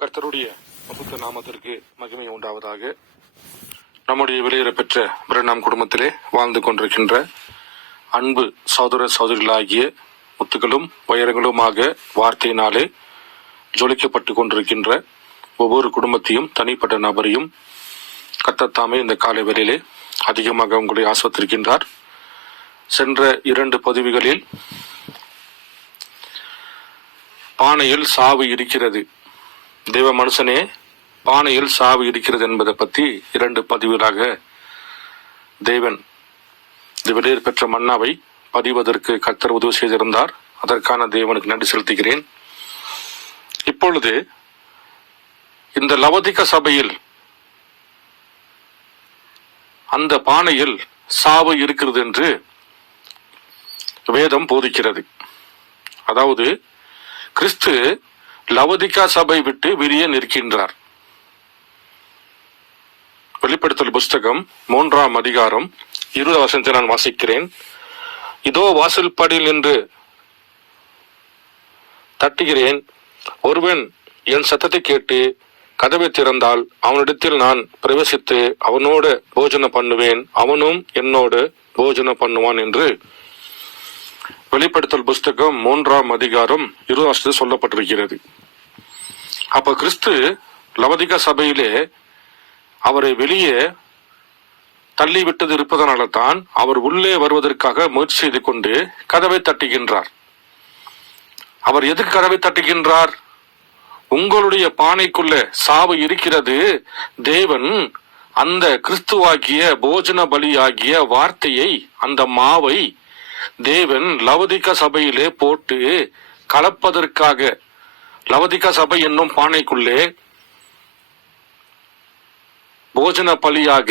கர்த்தருடைய பரிசுத்த நாமத்திற்கு மகிமை உண்டாவதாக. நம்முடைய வெளியேற பெற்ற பிரணாம் குடும்பத்திலே வாழ்ந்து கொண்டிருக்கின்ற அன்பு சகோதர சகோதரிகளாகிய முத்துக்களும் உயரங்களுமாக வார்த்தையினாலே ஜொலிக்கப்பட்டு கொண்டிருக்கின்ற ஒவ்வொரு குடும்பத்தையும் தனிப்பட்ட நபரையும் கர்த்தர் தாமே இந்த காலை வேளையிலே அதிகமாக உங்களை ஆஸ்வதிக்கின்றார். சென்ற 2 பதிவுகளில் பானையில் சாவு இருக்கிறது, தேவ மனுஷனே பானையில் சாவு இருக்கிறது என்பதை பற்றி 2 பதிவுகளாக தேவன் வெளியேற பெற்ற மன்னாவை பதிவதற்கு கர்த்தர் உதவி செய்திருந்தார். அதற்கான தேவனுக்கு நன்றி செலுத்துகிறேன். இப்பொழுது இந்த லவோதிக்கா சபையில் அந்த பானையில் சாவு இருக்கிறது என்று வேதம் போதிக்கிறது. அதாவது கிறிஸ்து லவோதிக்கா சபை விட்டு வெளியே நிற்கின்றார். வெளிப்படுத்தல் புஸ்தகம் 3ஆம் அதிகாரம் 20 வசனத்தை நான் வாசிக்கிறேன். இதோ வாசல் படியில் நின்று தட்டுகிறேன், ஒருவன் என் சத்தத்தை கேட்டு கதவை திறந்தால் அவனிடத்தில் நான் பிரவேசித்து அவனோடு போஜனம் பண்ணுவேன், அவனும் என்னோடு போஜனம் பண்ணுவான் என்று வெளிப்படுத்தல் புஸ்தகம் 3ஆம் அதிகாரம் 20 வசனத்தில் சொல்லப்பட்டிருக்கிறது. அப்ப கிறிஸ்து லவோதிக்கா சபையிலே அவரை வெளியே தள்ளிவிட்டது இருப்பதனால தான் அவர் உள்ளே வருவதற்காக முயற்சி செய்து கொண்டு கதவை தட்டுகின்றார். அவர் எதுக்கு கதவை தட்டுகின்றார்? உங்களுடைய பானைக்குள்ள சாவு இருக்கிறது. தேவன் அந்த கிறிஸ்துவாகிய போஜன பலியாகிய வார்த்தையை, அந்த மாவை தேவன் லவோதிக்கா சபையிலே போட்டு கலப்பதற்காக, லவோதிக்கா சபை என்னும் பானைக்குள்ளே போஜன பலியாக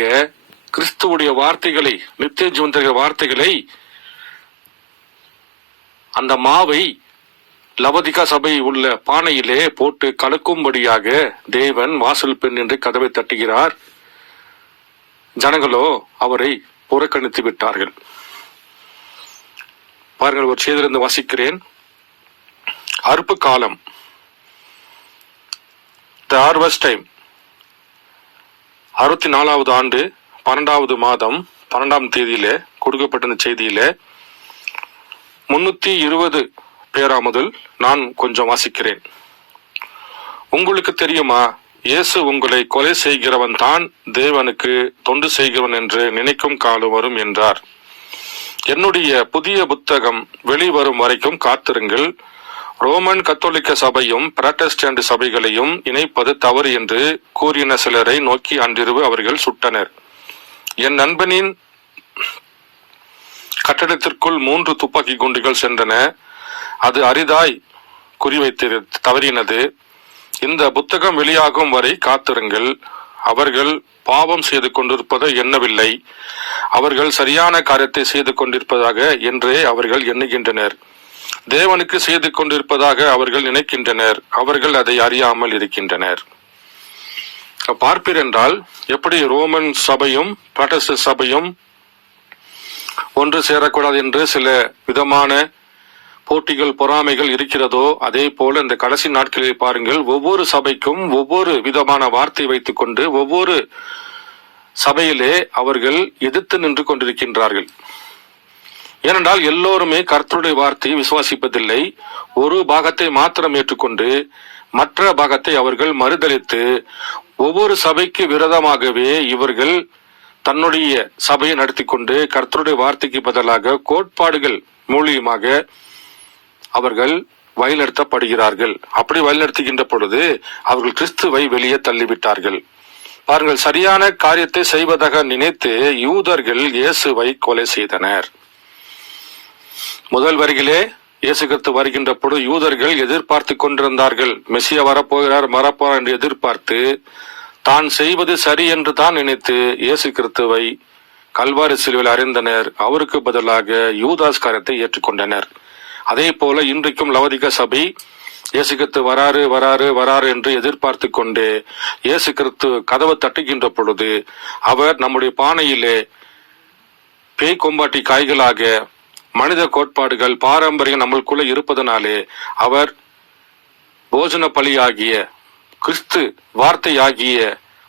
கிறிஸ்துவுடைய வார்த்தைகளை, நித்திய ஜீவன் தருகிற வார்த்தைகளை, அந்த மாவை லவோதிக்கா சபை உள்ள பானையிலே போட்டு கலக்கும்படியாக தேவன் வாசல் பெண் என்று கதவை தட்டுகிறார். ஜனங்களோ அவரை புறக்கணித்து விட்டார்கள். பாருங்கள், ஒரு செய்தியிலிருந்து வாசிக்கிறேன். அறுப்பு காலம், தி ஹார்வெஸ்ட் டைம், 64வது ஆண்டு 12வது மாதம் 12ஆம் தேதியிலே கொடுக்கப்பட்ட செய்தியிலே 320 பேரா முதல் நான் கொஞ்சம் வாசிக்கிறேன். உங்களுக்கு தெரியுமா, இயேசு உங்களை கொலை செய்கிறவன் தான் தேவனுக்கு தொண்டு செய்கிறவன் என்று நினைக்கும் காலம் வரும் என்றார். என்னுடைய புதிய புத்தகம் வெளிவரும் வரைக்கும் காத்திருங்கள். ரோமன் கத்தோலிக்க சபையும் புராட்டஸ்டன்ட் சபைகளையும் இணைப்பது தவறு என்று கூறின சிலரை நோக்கி அன்றிரவு அவர்கள் சுட்டனர். என் நண்பனின் கட்டடத்திற்குள் 3 துப்பாக்கி குண்டுகள் சென்றன. அது அரிதாய் குறிவைத்து தவறினது. இந்த புத்தகம் வெளியாகும் வரை காத்திருங்கள். அவர்கள் பாவம் செய்து கொண்டிருப்பதை எண்ணவில்லை, அவர்கள் சரியான காரியத்தை செய்து கொண்டிருப்பதாக என்றே அவர்கள் எண்ணுகின்றனர். தேவனுக்கு செய்து கொண்டிருப்பதாக அவர்கள் நினைக்கின்றனர், அவர்கள் அதை அறியாமல் இருக்கின்றனர். பார்ப்பீர் என்றால் எப்படி ரோமன் சபையும் புராட்டஸ்டன்ட் சபையும் ஒன்று சேரக்கூடாது என்று சில விதமான போட்டிகள், பொறாமைகள் இருக்கிறதோ, அதே போல இந்த கடைசி நாட்களில் பாருங்கள், ஒவ்வொரு சபைக்கும் ஒவ்வொரு விதமான வார்த்தை வைத்துக் கொண்டு ஒவ்வொரு சபையிலே அவர்கள் எதிர்த்து நின்று கொண்டிருக்கின்றார்கள். ஏனென்றால் எல்லோருமே கர்த்தருடைய வார்த்தையை விசுவாசிப்பதில்லை. ஒரு பாகத்தை மாத்திரம் ஏற்றுக்கொண்டு மற்ற பாகத்தை அவர்கள் மறுதலித்து ஒவ்வொரு சபைக்கு விரோதமாகவே இவர்கள் தன்னுடைய சபையை நடத்தி கொண்டு கர்த்தருடைய வார்த்தைக்கு பதிலாக கோட்பாடுகள் மூலியமாக அவர்கள் வழிநடத்தப்படுகிறார்கள். அப்படி வழிநடத்துகின்ற பொழுது அவர்கள் கிறிஸ்துவை வெளியே தள்ளிவிட்டார்கள். பாருங்கள், சரியான காரியத்தை செய்வதாக நினைத்து யூதர்கள் இயேசுவை கொலை செய்தனர். முதல் வரிகளே இயேசு கிறிஸ்து வருகின்ற பொழுது யூதர்கள் எதிர்பார்த்து கொண்டிருந்தார்கள். மெசியா வரப்போகிறார் என்று எதிர்பார்த்து தான் செய்வது சரி என்று தான் நினைத்து இயேசு கிறிஸ்துவை கல்வாரி சிலுவையில் அறைந்தனர். அவருக்கு பதிலாக யூதாஸ் காரியத்தை ஏற்றுக்கொண்டனர். அதே போல இன்றைக்கும் லவோதிக்கா சபை இயேசு கிறிஸ்து வராரு என்று எதிர்பார்த்து கொண்டு இயேசு கிறிஸ்து கதவை தட்டுகின்ற பொழுது அவர் நம்முடைய பானையிலே பேய் கொம்பாட்டி காய்களாக மனித கோட்பாடுகள், பாரம்பரியம் நம்மளுக்குள்ள இருப்பதனாலே அவர் போஜன பலியாகிய கிறிஸ்து வார்த்தையாகிய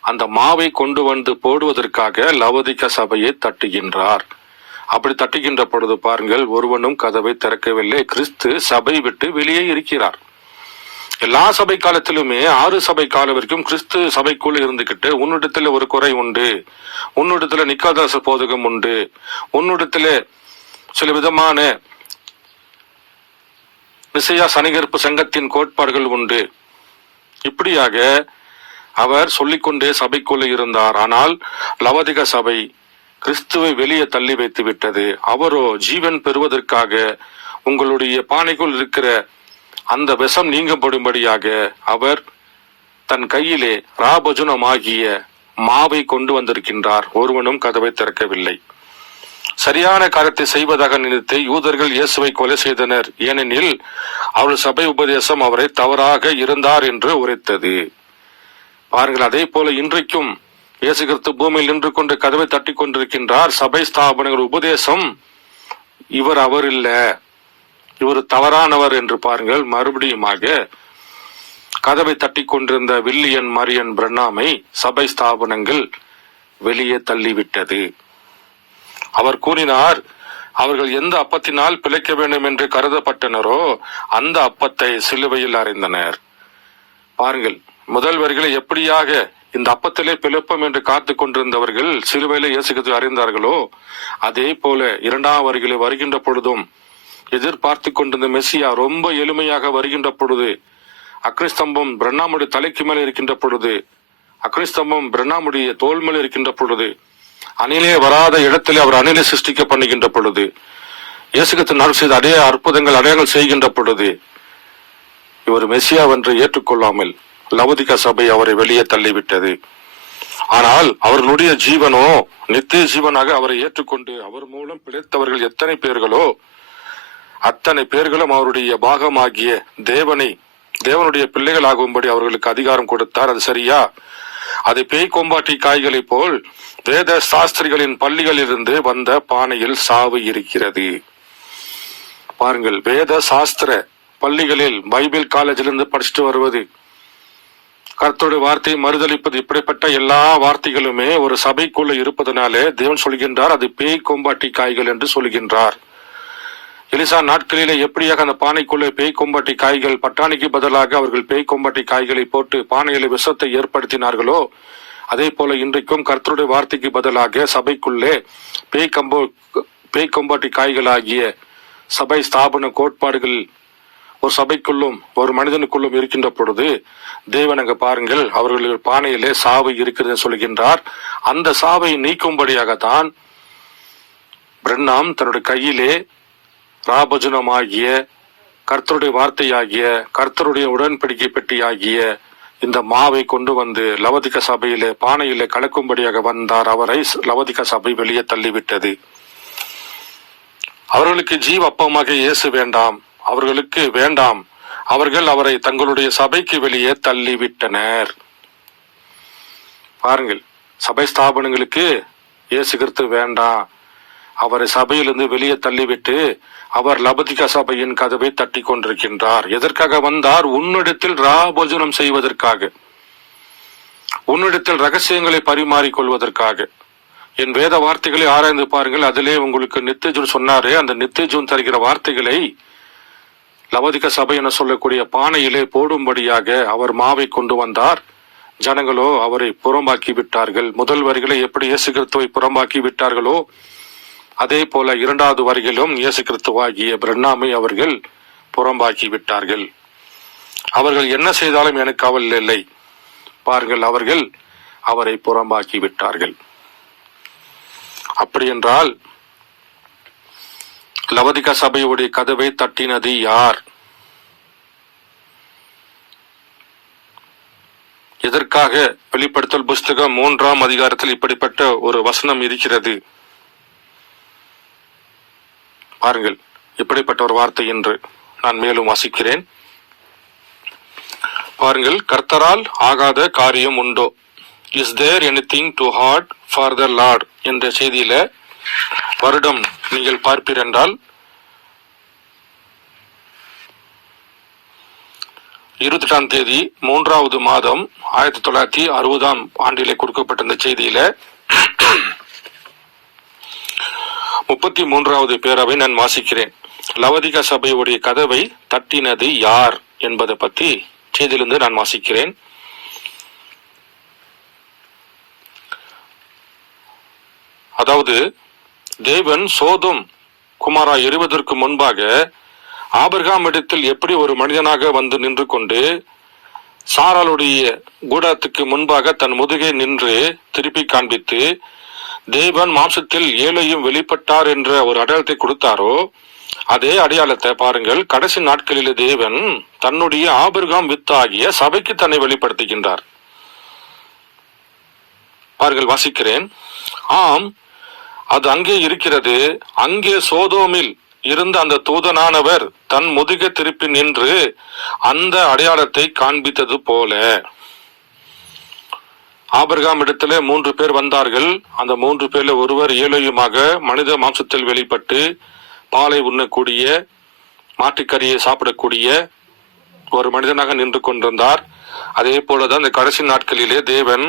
அந்த மாவை கொண்டு வந்து போடுவதற்காக லவோதிக்கா சபையை தட்டுகின்றார். அப்படி தட்டுகின்ற பொழுது பாருங்கள், ஒருவனும் கதவை திறக்கவில்லை. கிறிஸ்து சபை விட்டு வெளியே இருக்கிறார். எல்லா சபை காலத்திலுமே 6 சபை காலம் வரைக்கும் கிறிஸ்து சபைக்குள்ள இருந்துகிட்டு, உன்னிடத்துல ஒரு குறை உண்டு, உன்னிடத்துல நிக்காதாச போதகம் உண்டு, உன்னிடத்துல சில விதமான நிசையா சனிகற்பு சங்கத்தின் கோட்பாடுகள் உண்டு, இப்படியாக அவர் சொல்லிக்கொண்டே சபைக்குள்ள இருந்தார். ஆனால் லவோதிகா சபை கிறிஸ்துவை வெளியே தள்ளி வைத்து விட்டது. அவரோ ஜீவன் பெறுவதற்காக உங்களுடைய பானைக்குள் இருக்கிற அந்த விஷம் நீங்கப்படும்படியாக அவர் தன் கையிலே ராபஜனமாகிய மாவை கொண்டு வந்திருக்கின்றார். ஒருவனும் கதவை திறக்கவில்லை. சரியான காரியத்தை செய்வதாக நினைத்து யூதர்கள் இயேசுவை கொலை செய்தனர். ஏனெனில் அவள் சபை உபதேசம் அவரை தவறாக இருந்தார் என்று உரைத்தது. பாருங்கள், அதே போல இன்றைக்கும் இயேசு கிறிஸ்து பூமியில் நின்று கொண்டு கதவை தட்டி கொண்டிருக்கின்றார். சபை ஸ்தாபனங்கள் உபதேசம் அவர் இல்ல, இவர் தவறானவர் என்று பாருங்கள். மறுபடியுமாக கதவை தட்டி கொண்டிருந்த வில்லியன் மரியன் பிரண்ணாமை சபை ஸ்தாபனங்கள் வெளியே தள்ளிவிட்டது. அவர் கூறினார், அவர்கள் எந்த அப்பத்தினால் பிழைக்க வேண்டும் என்று கருதப்பட்டனரோ அந்த அப்பத்தை சிலுவையில் அறைந்தனர். பாருங்கள், முதல் வரிகளை எப்படியாக இந்த அப்பத்திலே பிழைப்போம் என்று காத்து கொண்டிருந்தவர்கள் சிலுவையிலே இயேசு கிறிஸ்துவை அறிந்தார்களோ, அதே போல 2ஆம் வரிகளை வருகின்ற பொழுதும் எதிர்பார்த்து கொண்டிருந்த மெசியா ரொம்ப எளிமையாக வருகின்ற பொழுது, அக்னிஸ்தம்பம் பிரண்ணாமுடைய தலைக்கு மேலே இருக்கின்ற பொழுது, அக்னிஸ்தம்பம் பிரண்ணாமுடைய தோல் மேலே இருக்கின்ற பொழுது, அணிலே வராத இடத்திலே அவர் அணிலை சிருஷ்டிக்க பண்ணுகின்ற பொழுது, இயேசு கிறிஸ்து நாள் செய்த அதே அற்புதங்கள் அடையாளங்கள் செய்கின்ற பொழுது, இவர் மெசியாவென்று ஏற்றுக்கொள்ளாமல் லவோதிகா சபை அவரை வெளியே தள்ளிவிட்டது. ஆனால் அவர்களுடைய ஜீவனோ நித்திய ஜீவனாக அவரை ஏற்றுக்கொண்டு அவர் மூலம் பிழைத்தவர்கள் எத்தனை பேர்களோ அத்தனை பேர்களும் அவருடைய பாகமாகிய தேவனுடைய பிள்ளைகள் ஆகும்படி அவர்களுக்கு அதிகாரம் கொடுத்தார். அது சரியா? அது பேய் கொம்பாட்டி காய்களை போல் வேத சாஸ்திரிகளின் பள்ளிகளிலிருந்து வந்த பானையில் சாவு இருக்கிறது. பாருங்கள், வேத சாஸ்திர பள்ளிகளில் பைபிள் காலேஜிலிருந்து படிச்சுட்டு வருவது, கர்த்தருடைய வார்த்தையை மறுதளிப்பது, இப்படிப்பட்ட எல்லா வார்த்தைகளுமே ஒரு சபைக்குள்ள இருப்பதனாலே தேவன் சொல்கின்றார் அது பேய் கொம்பாட்டி காய்கள் என்று சொல்கின்றார். எலிசா நாட்களிலே எப்படியாக அந்த பானைக்குள்ளே பேய் கொம்பாட்டி காய்கள், பட்டாணிக்கு பதிலாக அவர்கள் பேய் கொம்பாட்டி காய்களை போட்டு பானையில விஷத்தை ஏற்படுத்தினார்களோ, அதே போல இன்றைக்கும் கர்த்தருடைய வார்த்தைக்கு பதிலாக சபைக்குள்ளே பேய் கொம்பாட்டி காய்கள் ஆகிய சபை ஸ்தாபன கோட்பாடுகள் ஒரு சபைக்குள்ளும் ஒரு மனிதனுக்குள்ளும் இருக்கின்ற பொழுது தேவன் அங்க பாருங்கள் அவர்களுடைய பானையிலே சாவு இருக்கிறது சொல்கின்றார். அந்த சாவை நீக்கும்படியாகத்தான் பிரண்ணாம் தன்னுடைய கையிலே ராபஜனமாகிய கர்த்தருடைய வார்த்தையாகிய கர்த்தருடைய உடன்படிக்கை பெட்டியாகிய இந்த மாவை கொண்டு வந்து லவோதிகா சபையிலே பானையிலே கலக்கும்படியாக வந்தார். அவரை லவோதிகா சபை வெளியே தள்ளிவிட்டது. அவர்களுக்கு ஜீவ அப்பமாக இயேசு வேண்டாம், அவர்களுக்கு வேண்டாம், அவர்கள் அவரை தங்களுடைய சபைக்கு வெளியே தள்ளிவிட்டனர். பாருங்கள், சபை ஸ்தாபனங்களுக்கு இயேசு கிறிஸ்து வேண்டாம், அவரை சபையிலிருந்து வெளியே தள்ளிவிட்டு அவர் லவோதிகா சபையின் கதவை தட்டி கொண்டிருக்கின்றார். எதற்காக வந்தார்? உன்னிடத்தில் ராபோஜனம் செய்வதற்காக, உன்னிடத்தில் ரகசியங்களை பரிமாறிக்கொள்வதற்காக. என் வேத வார்த்தைகளை ஆராய்ந்து பாருங்கள், அதிலே உங்களுக்கு நித்தியஜூன் சொன்னாரே, அந்த நித்தியஜூன் தருகிற வார்த்தைகளை லவோதிகா சபை என சொல்லக்கூடிய பானையிலே போடும்படியாக அவர் மாவை கொண்டு வந்தார். ஜனங்களோ அவரை புறம்பாக்கி விட்டார்கள். முதல் வரிகளை எப்படி இயேசு கிறிஸ்துவை புறம்பாக்கி விட்டார்களோ அதே போல 2வது வரியிலும் இயேசு கிறிஸ்துவாகிய பிரண்ணாமை அவர்கள் புறம்பாக்கி விட்டார்கள். அவர்கள் என்ன செய்தாலும் எனக்கு கவலை இல்லை. பாருங்கள், அவர்கள் அவரை புறம்பாக்கி விட்டார்கள். அப்படி என்றால் லவோதிகா சபையுடைய கதவை தட்டினது யார்? எதற்காக? வெளிப்படுத்தல் புஸ்தகம் 3ஆம் அதிகாரத்தில் இப்படிப்பட்ட ஒரு வசனம் இருக்கிறது. பாருங்கள், இப்படிப்பட்ட ஒரு வார்த்தை என்று நான் மேலும் வாசிக்கிறேன். பாருங்கள், கர்த்தரால் ஆகாத காரியம் உண்டோ? Is there anything too hard for the Lord என்ற செய்தியில வருடம் நீங்கள் பார்ப்பீர் என்றால் 28ஆம் தேதி 3வது மாதம் 1960ஆம் ஆண்டிலே கொடுக்கப்பட்ட இந்த செய்தியில 33வது பேராவை நான் வாசிக்கிறேன். லவோதிகா சபையுடைய கதவை தட்டினது யார் என்பதை பற்றி செய்தியிலிருந்து நான் வாசிக்கிறேன். அதாவது தேவன் சோதோம் குமாரா எறிவதற்கு முன்பாக ஆபிரகாம் இடத்தில் எப்படி ஒரு மனிதனாக வந்து நின்று கொண்டு சாராளுடைய கூடாரத்துக்கு முன்பாக தன் முதுகை நின்று திருப்பி காண்பித்து தேவன் மாம்சத்தில் ஏழையும் வெளிப்பட்டார் என்ற ஒரு அடையாளத்தை கொடுத்தாரோ, அதே அடையாளத்தை பாருங்கள் கடைசி நாட்களிலே தேவன் தன்னுடைய ஆபிரகாம் வித்தாகிய சபைக்கு தன்னை வெளிப்படுத்துகின்றார். பாருங்கள், வாசிக்கிறேன். ஆம், அது அங்கே இருக்கிறது. அங்கே சோதோமில் இருந்த அந்த தூதனானவர் தன் முதுகை திருப்பி நின்று அந்த அடையாளத்தை காண்பித்தது போல ஆபிரகாம் இடத்துல 3 பேர் வந்தார்கள். அந்த 3 பேர்ல ஒருவர் ஏழையுமாக மனித மாம்சத்தில் வெளிப்பட்டு பாலை உண்ணக்கூடிய மாட்டுக்கறியை சாப்பிடக்கூடிய ஒரு மனிதனாக நின்று கொண்டிருந்தார். அதே போலதான் இந்த கடைசி நாட்களிலே தேவன்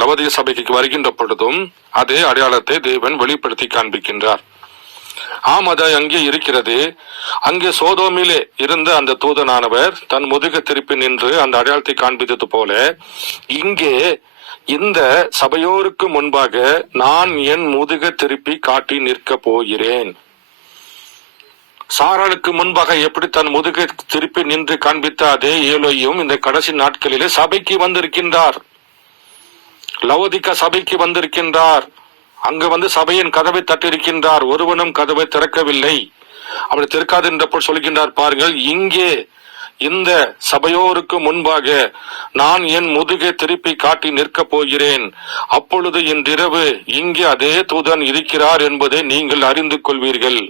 லவோதிகா சபைக்கு வருகின்ற பொழுதும் அதே அடையாளத்தை தேவன் வெளிப்படுத்தி காண்பிக்கின்றார். ஆம், அது அங்கே இருக்கிறது. அங்கே சோதோமிலே இருந்த அந்த தூதனானவர் தன் முதுக திருப்பி நின்று அந்த அடையாளத்தை காண்பித்தது போல இங்கே இந்த சபையோருக்கு முன்பாக நான் என் முதுக திருப்பி காட்டி நிற்க போகிறேன். சாராளுக்கு முன்பாக எப்படி தன் முதுகை திருப்பி நின்று காண்பித்த அதே ஏலோயும் இந்த கடைசி நாட்களிலே சபைக்கு வந்திருக்கின்றார். லவோதிகா சபைக்கு வந்திருக்கின்றார். அங்கு வந்து சபையின் கதவை தட்டிருக்கின்றார். ஒருவனும் கதவை திறக்கவில்லை. அப்படி திறக்காது என்றப்போ சொல்கின்றார், பாருங்கள், இங்கே இந்த சபையோருக்கு முன்பாக நான் என் முதுகை திருப்பி காட்டி நிற்க போகிறேன். அப்பொழுது இன்றிரவு இங்கே அதே தூதன் இருக்கிறார் என்பதை நீங்கள் அறிந்து கொள்வீர்கள்.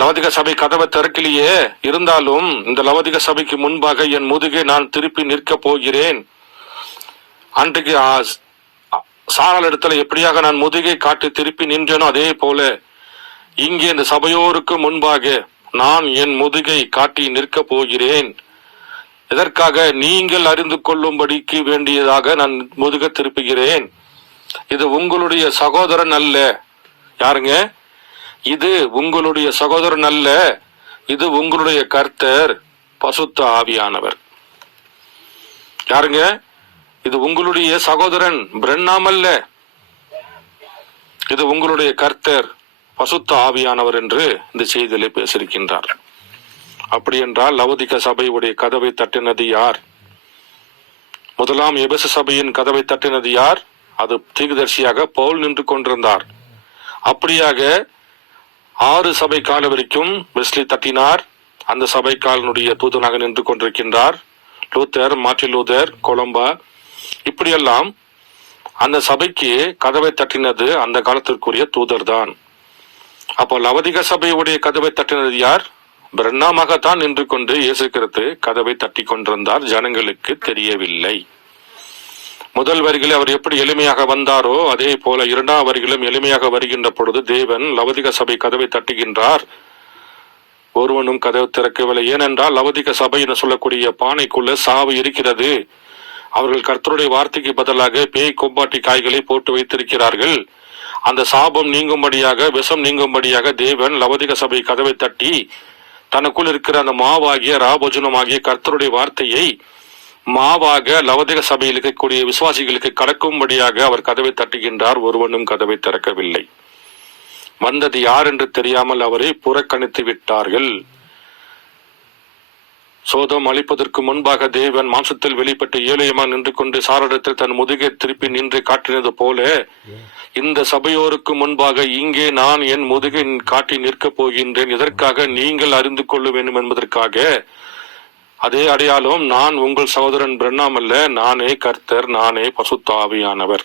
லவோதிகா சபை கதவை திறக்கலையே, இருந்தாலும் இந்த லவோதிகா சபைக்கு முன்பாக என் முதுகை நான் திருப்பி நிற்க போகிறேன். அன்றைக்கு சாராள் இடத்துல எப்படியாக நான் முதுகை காட்டி திருப்பி நின்றேனோ அதே போல இங்கே இந்த சபையோருக்கு முன்பாக நான் என் முதுகை காட்டி நிற்க போகிறேன். இதற்காக நீங்கள் அறிந்து கொள்ளும்படிக்கு வேண்டியதாக நான் முதுக திருப்புகிறேன். இது உங்களுடைய சகோதரன் அல்ல. யாருங்க இது? உங்களுடைய சகோதரன் அல்ல, இது உங்களுடைய கர்த்தர் பசுத்த ஆவியானவர். யாருங்க இது? உங்களுடைய சகோதரன் பிரென்னாம் அல்ல, இது உங்களுடைய கர்த்தர் பசுத்த ஆவியானவர் என்று இந்த செய்தியிலே பேசியிருக்கின்றார். அப்படி என்றால் லவோதிகா சபையுடைய கதவை தட்டினது யார்? முதலாம் எபேசு சபையின் கதவை தட்டினது யார்? அது தீர்க்கதரிசியாக பவுல் நின்று கொண்டிருந்தார். அப்படியாக 6 சபை கால வரைக்கும் வெஸ்லி தட்டினார். அந்த சபை காலனுடைய தூதனாக நின்று கொண்டிருக்கின்றார். லூத்தர், மார்ட்டின் லூதர், கொலம்பா, இப்படியெல்லாம் அந்த சபைக்கு கதவை தட்டினது அந்த காலத்திற்குரிய தூதர் தான். அப்போ லவோதிகா சபையுடைய கதவை தட்டினது யார்? பிரண்ணாமாகத்தான் நின்று கொண்டு இயேசு கிறிஸ்து கதவை தட்டி கொண்டிருந்தார். ஜனங்களுக்கு தெரியவில்லை. முதல் வரிகளில் அவர் எப்படி எளிமையாக வந்தாரோ அதே போல 2ஆம் வரிகளும் எளிமையாக வருகின்ற பொழுது தேவன் லவோதிகா சபை கதவை தட்டுகின்றார். ஒருவனும் கதவை திறக்கவில்லை. ஏனென்றால் லவோதிகா சபை என்று சொல்லக்கூடிய பானைக்குள்ள சாவு இருக்கிறது. அவர்கள் கர்த்தருடைய வார்த்தைக்கு பதிலாக பேய் கொம்பாட்டி காய்களை போட்டு வைத்திருக்கிறார்கள். அந்த சாபம் நீங்கும்படியாக, விஷம் நீங்கும்படியாக தேவன் லவோதிகா சபை கதவை தட்டி தனக்குள் இருக்கிற அந்த மாவாகிய ராபோஜனமாகிய கர்த்தருடைய வார்த்தையை மாவாக லவோதிகா சபையில் இருக்கக்கூடிய விசுவாசிகளுக்கு கடக்கும்படியாக அவர் கதவை தட்டுகின்றார். ஒருவனும் கதவை திறக்கவில்லை. வந்தது யார் என்று தெரியாமல் அவரை புறக்கணித்து விட்டார்கள். சோதோம் அழிப்பதற்கு முன்பாக தேவன் மாம்சத்தில் வெளிப்பட்டு ஏழையமாக நின்று கொண்டு சாரிடத்தில் தன் முதுகை திருப்பி நின்று காட்டினது போல இந்த சபையோருக்கு முன்பாக இங்கே நான் என் முதுகை காட்டி நிற்கப் போகின்றேன். இதற்காக நீங்கள் அறிந்து கொள்ள வேண்டும் என்பதற்காக அதே அடையாளம், நான் உங்கள் சகோதரன் பிரென்னாம் அல்ல, நானே கர்த்தர், நானே பசுத்த ஆவியானவர்.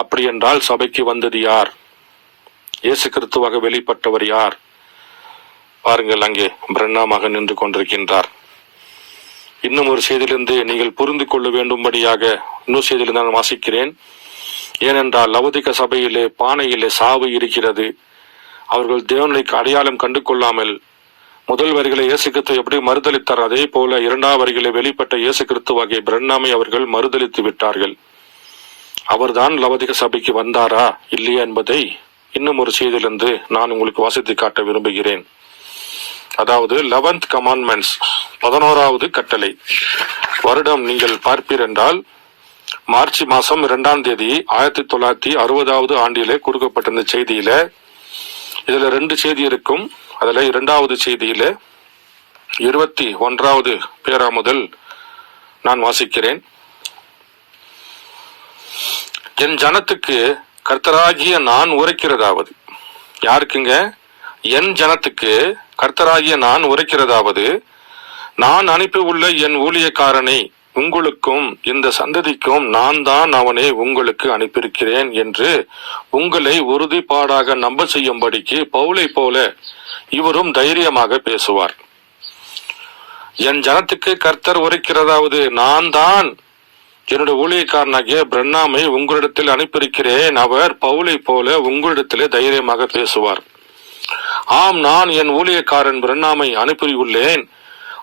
அப்படி என்றால் சபைக்கு வந்தது யார்? இயேசு கிறிஸ்துவாக வெளிப்பட்டவர் யார்? பாருங்கள், அங்கே பிரென்னாமாக நின்று கொண்டிருக்கின்றார். இன்னும் ஒரு செய்தியிலிருந்து நீங்கள் புரிந்து கொள்ள வேண்டும்படியாக இன்னொரு செய்தியிலிருந்து நான் வாசிக்கிறேன். ஏனென்றால் லவோதிகா சபையிலே பானையிலே சாவு இருக்கிறது. அவர்கள் தேவனுடைய அடையாளம் கண்டு கொள்ளாமல் முதல் வரிகளை இயேசு கிறிஸ்து எப்படி மறுதலித்தார், அதே போல இரண்டாவது வரிகளை வெளிப்பட்ட இயேசு கிறிஸ்துவாகிய பிரன்னாமை அவர்கள் மறுதலித்து விட்டார்கள். அவர்தான் லவோதிகா சபைக்கு வந்தாரா இல்லையா என்பதை இன்னும் ஒரு செய்தியிலிருந்து நான் உங்களுக்கு வாசித்து காட்ட விரும்புகிறேன். அதாவது 11th commandments, 11வது கட்டளை. வருடம் நீங்கள் பார்ப்பீர் என்றால் மார்ச் மாசம் 2ஆம் தேதி 1960வது ஆண்டிலே கொடுக்கப்பட்ட இந்த செய்தியில இதுல 2 செய்தி இருக்கும். அதுல 2வது செய்தியில 21வது பேரா முதல் நான் வாசிக்கிறேன். என் ஜனத்துக்கு கர்த்தராகிய நான் உரைக்கிறதாவது, யாருக்குங்க? என் ஜனத்துக்கு கர்த்தராகிய நான் உரைக்கிறதாவது, நான் அனுப்பியுள்ள என் ஊழியக்காரனை உங்களுக்கும் இந்த சந்ததிக்கும் நான் தான் அவனை உங்களுக்கு அனுப்பியிருக்கிறேன் என்று உங்களை உறுதிப்பாடாக நம்ப செய்யும்படிக்கு பவுலை போல இவரும் தைரியமாக பேசுவார். என் ஜனத்துக்கு கர்த்தர் உரைக்கிறதாவது, நான் தான் என்னுடைய ஊழியக்காரனாகிய பிரன்னாமை உங்களிடத்தில் அனுப்பியிருக்கிறேன். அவர் பவுலை போல உங்களிடத்திலே தைரியமாக பேசுவார். ஆம், நான் என் ஊழியக்காரன் பிரன்னாமை அனுப்பியுள்ளேன்.